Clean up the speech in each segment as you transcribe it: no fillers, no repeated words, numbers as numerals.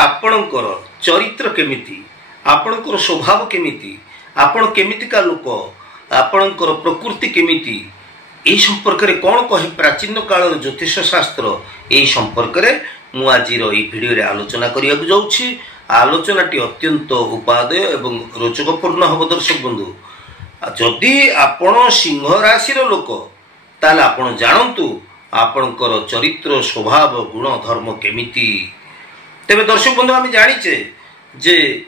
आपणकर चरित्र केमिति आपणकर स्वभाव केमिति आपण केमितिका लोक आपणकर प्रकृति केमिति ए संपर्क रे कौन कहे प्राचीन काल ज्योतिष शास्त्र ए संपर्क रे मु आजिर ए वीडियो रे आलोचना करिया जाउछि। आलोचनाटी अत्यंत उपादेय एवं रोचकपूर्ण हब। दर्शक बंधु, जदि आपण सिंह राशि रो लोक ताले आपण जानंतु आपणकर चरित्र स्वभाव गुण धर्म केमिति। तेबे दर्शक बंधु, आम जानिचे जे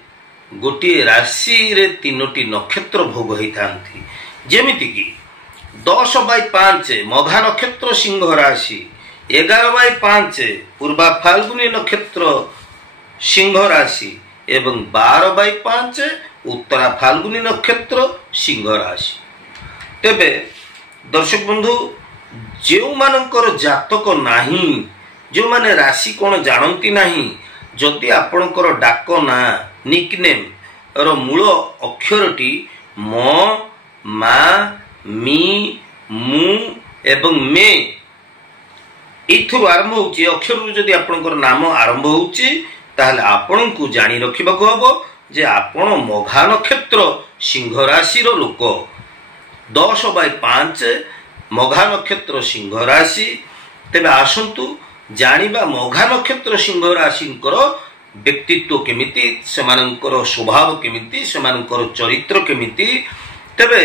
गोटे राशि रे तीनोटी नक्षत्र भोग होता, जेमिति कि 10/5 मघा नक्षत्र सिंह राशि, 11/5 पूर्वा फाल्गुनी नक्षत्र सिंह राशि एवं 12/5 उत्तरा फाल्गुनी नक्षत्र सिंह राशि। तेबे दर्शक बंधु, जो मानकर जातक नाही, जो माने राशि कौन जानती नहीं, जदि आपणकर डाक ना निकनेम रो मूल अक्षरटी म मा मी मु एवं मे एथुर आरंभ होची, अक्षर जदि आपणकर नाम आरंभ होची ताहले आपणकु जानि रखिबाको हबो जे आपण मघा नक्षत्र सिंह राशि रो लोक। 10/5 मघा नक्षत्र सिंह राशि। तेबे आसंतु जानिबा मघा नक्षत्र सिंह राशिंकर व्यक्तित्व केमिति, सेमानंकर स्वभाव केमिति, सेमानंकर चरित्र केमिति। तेबे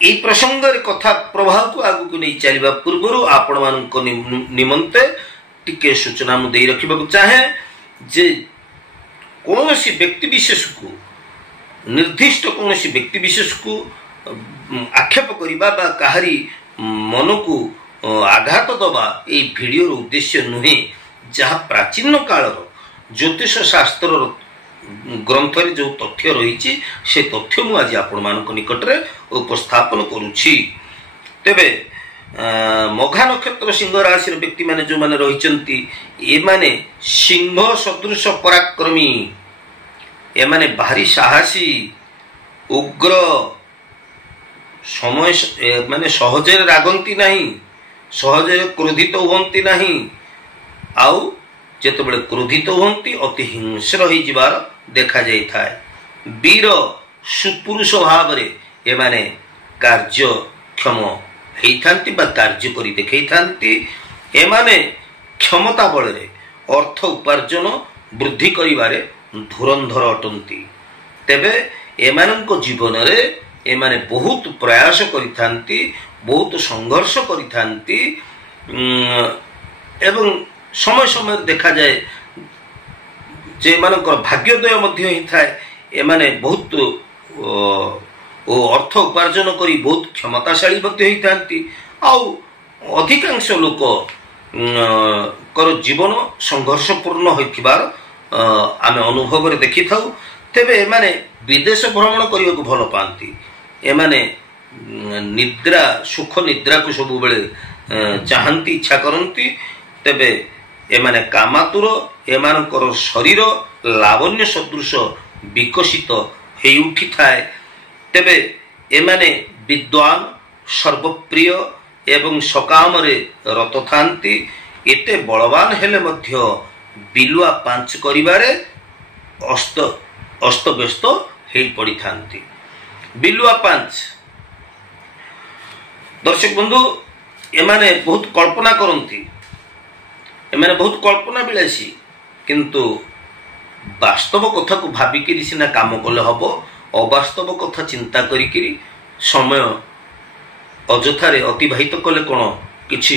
ए प्रसंग रे कथा प्रभाव को आगु को नहीं चलिबा पूर्वरु आपण मानक निमंते टिके सूचना मु देई रखिबा चाहे जे कौनसी व्यक्ति विशेष को निर्दिष्ट कौनसी व्यक्ति विशेष को आक्षेप करिबा बा काहरी मन को आघात दबा ए वीडियो उद्देश्य नुहे। जहाँ प्राचीन काल ज्योतिष शास्त्र ग्रंथ रे जो तथ्य रही से तथ्य मु आज आपण मानक निकट रे उपस्थापन करूछि। तेबे मघा नक्षत्र सिंह राशि व्यक्ति माने जो माने रहिचंती, ए माने सिंह सदृश पराक्रमी, ए माने भारी साहसी, उग्र, समय माने सहजे रागंती नहीं, सहजे क्रोधित हुअंती नहीं, आउ जेतेबेले क्रोधित हुअंती अति हिंस्र होई जिबार देखा जाई थाए। वीर सुपुरुष भाव रे ए माने कार्यक्षम हेइथांती बा कार्य करी देखैथांती। ए माने क्षमता बल रे अर्थ उपार्जन वृद्धि करिवारे धुरंधर अटंती। तेबे एमानंको जीवन रे ए माने बहुत प्रयास करिथांती, बहुत संघर्ष करिथांती एवं समय समय देखा जाए जे मानकर भाग्योदय मध्य ही थाए। ए माने बहुत अर्थ उपार्जन करी बहुत क्षमताशाली मध्य ही थांती। आउ अधिकांश लोक कर जीवन संघर्षपूर्ण होइथिबार आमे अनुभव रे देखि थाउ। तेबे ए माने विदेश भ्रमण करिया को भल पांती। ए माने निद्रा सुख निद्रा को सब बेले चाहंती, इच्छा करंती। तेबे ए माने कामातुर, ए मानकर शरीर लावण्य सदृश विकसित हेइ उठी थाए। तेबे ए माने विद्वान, सर्वप्रिय एवं सकाम रे रत थांती। एते बलवान हेले मध्य बिलुआ पांच करिबारे अस्त व्यस्त हेइ पड़ी थांती। बिलुआ पांच दर्शक बंधु, एमाने बहुत कल्पना करंती, एमाने बहुत कल्पना विलासी, किंतु वास्तव कथा को भाबिकी सिना काम कले हबो। अवास्तव कथा चिंता करिकी समय अजथारे अतिबाहित कले कोन किछि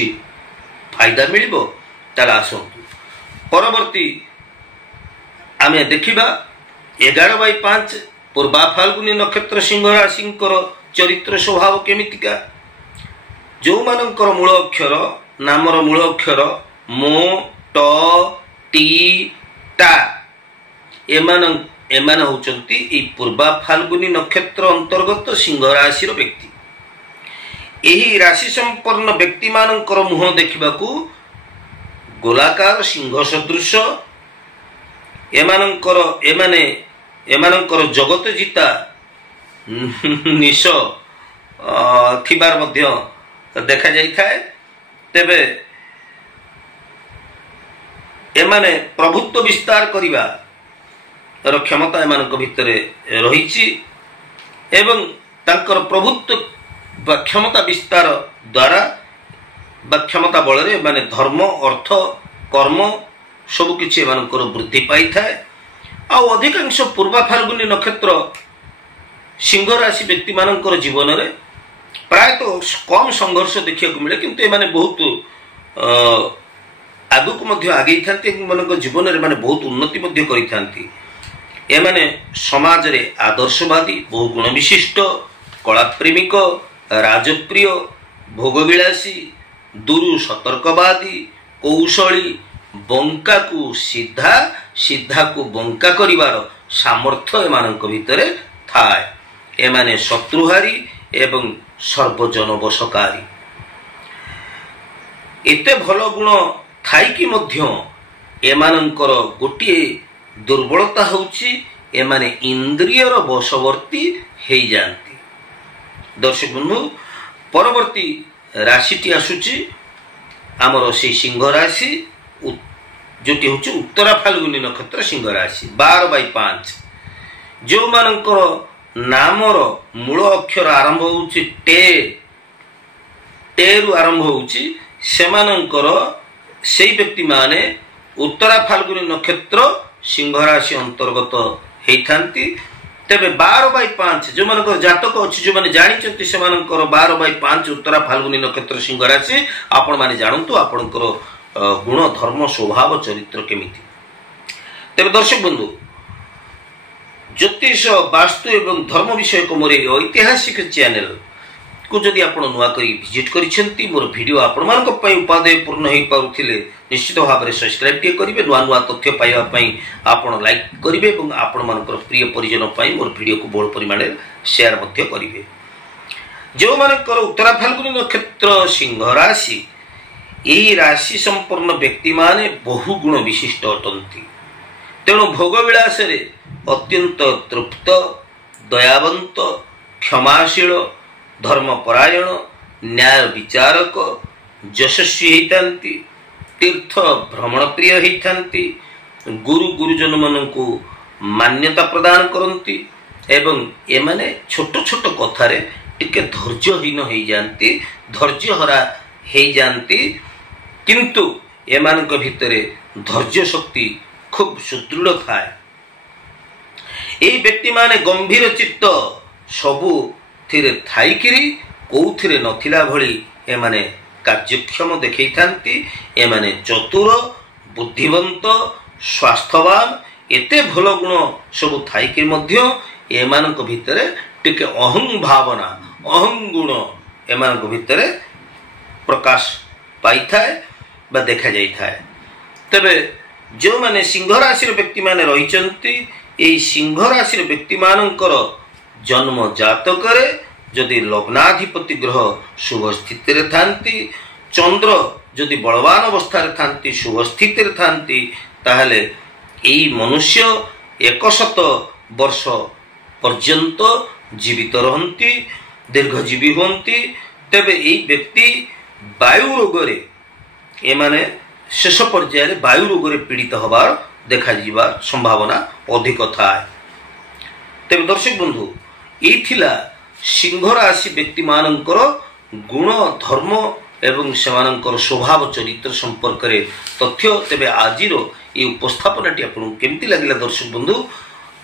फायदा मिलिबो। ताला आसंतु परवर्ती आमे देखिबा 11/5 पूर्वा फाल्गुनी नक्षत्र सिंह राशिंकर चरित्र स्वभाव केमितिका। जो मानकर मूल अक्षर नामर मूल अक्षर मो ट टी टा एमान होचंती ए पूर्वा फाल्गुनी नक्षत्र अंतर्गत सिंह राशि व्यक्ति। एही राशि संपन्न व्यक्ति मानकर मुह देखिबाकू गोलाकार सिंह सदृश। एमानकर जगत जीता निश थिबार मध्य देखा जाई थाए। तेबे एमाने प्रभुत्व विस्तार करिबा रो क्षमता एमानक भितरे रहिछि एवं तांकर प्रभुत्व बा क्षमता विस्तार द्वारा बा क्षमता बଳରେ माने धर्म अर्थ कर्म सब किछि एमानकर वृद्धि पाई थाए। आ अधिकांश पूर्वा फाल्गुनी नक्षत्र सिंह राशि व्यक्ति मानकर जीवन रे प्राय तो कम संघर्ष देखिया को मिले, किंतु एमाने बहुत आगु को मध्य आगे थांती एमानक जीवन रे माने बहुत उन्नति मध्य करि थांती। एमाने समाज रे आदर्शवादी, बहुगुण विशिष्ट, कला प्रेमिक, राजप्रिय, भोगविलासी, दुरु सतर्कवादी, कौशली, बंका को सीधा सीधा को बंका करिवार सामर्थ्य एमानक भितरे थाए। एमाने शत्रुहारी एवं सर्वजन वशकारी। एते भल गुण थाई कि मध्य एमानकर गोटिए दुर्बलता होउची एमाने इंद्रियर वशवर्ती हेई जानती। दर्शक बंधु, परवर्ती राशिटी आसुची आमर से सिंह राशि, जोटी होची उत्तरा फाल्गुनी नक्षत्र सिंह राशि 12/5। जो मानकर नामर मूल अक्षर आरंभ होउची टे रु आरंभ होउची सेमानकर सेई व्यक्ति माने उत्तरा फाल्गुनी नक्षत्र सिंह राशि अंतर्गत हेइथांती। तेबे 12/5 जो मानकर जातक अछि, जो माने जानिचंती सेमानकर 12/5 उत्तरा फाल्गुनी नक्षत्र सिंह राशि आपण माने जानंतु आपणकर गुण धर्म स्वभाव चरित्र केमिति। तेबे दर्शक बंधु, ज्योतिष वास्तु एवं धर्म विषय को मोर ऐतिहासिक चैनल को जदि आपण नुआ करी विजिट करिसेंती, मोर वीडियो आपण मानक पई उपादेय पूर्ण हेई पारुथिले निश्चित भाव में सब्सक्राइब टे करिवे। नुआ नुआ तथ्य पाइबा पई आपण लाइक करिवे एवं आपण मानकर प्रिय परिजन पई मोर वीडियो को बड़ परिमाण शेयर मध्य करिवे। जो मानकर उत्तरा फाल्गुनी नक्षत्र सिंह राशि, एही राशि संपन्न व्यक्ति माने बहुगुण विशिष्ट अटंती। तेणु भोगविलास रे अत्यंत तृप्त, दयावंत, क्षमाशील, धर्मपरायण, न्याय विचारक, यशस्वी हेइतांती, तीर्थ भ्रमण प्रिय हेइतांती, गुरु गुरुजन मानकु मान्यता प्रदान करंती एवं एमाने छोट छोट कथारे टिके धैर्यहीन हेइ जानती, धैर्यहरा हेइ जानती, किंतु एमानक भितरे धैर्य शक्ति खूब सुदृढ़ थाए। एई व्यक्ति माने गंभीर चित्त सबु थिरे थाइकिरी कोउथिरे नथिला भली एमाने कार्यक्षम देखै थांती। एमाने चतुर, बुद्धिवंत, स्वास्थ्यवान, एते भल गुण सबु थाइकिरी मध्य एमानक भितरे टिके अहं भावना, अहं गुण एमानक भितरे प्रकाश पाई थाए बा देखा जाई थाए। तबे जो माने सिंह राशि व्यक्ति माने रहिचंती, एई सिंह राशि व्यक्ति मानकर जन्म जातक जदि लग्नाधिपति ग्रह शुभ स्थिति रे थांती, चंद्र जदि बलवान अवस्था रे थांती, शुभ स्थिति रे थांती, ताहले एई मनुष्य 100 वर्ष पर्यंत जीवित रहंती, दीर्घजीवी होंती। तेबे एई व्यक्ति वायु रोग रे एमाने शेष पर्याय वायु रोग रे पीड़ित हबार देखा जीवार संभावना अधिक थाए। तेबे दर्शक बंधु, एथिला सिंह राशि व्यक्ति मानकर गुण धर्म एवं सेमानकर स्वभाव चरित्र संपर्क रे तथ्य। तेबे आजिर ए उपस्थापनाटी आपन केमती लागिला दर्शक बंधु?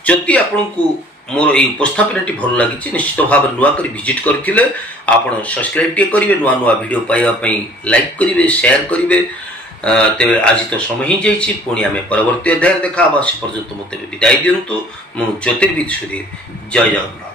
जदि आपनकु मोर ए उपस्थापनाटी भल लागिछि निश्चित भाव नुआ करी विजिट करथिले आपण सब्सक्राइब टे करिवे, नुआ नुआ वीडियो पाइबा पई लाइक करिवे, शेयर करिवे। तेबे आज तो समय ही जाइछि, पुणी आमे परवर्ती अध्याय देखा। से पर्यंत मते विदाय दियंतु। मु ज्योतिर्विद सुधीर। जय जगन्नाथ।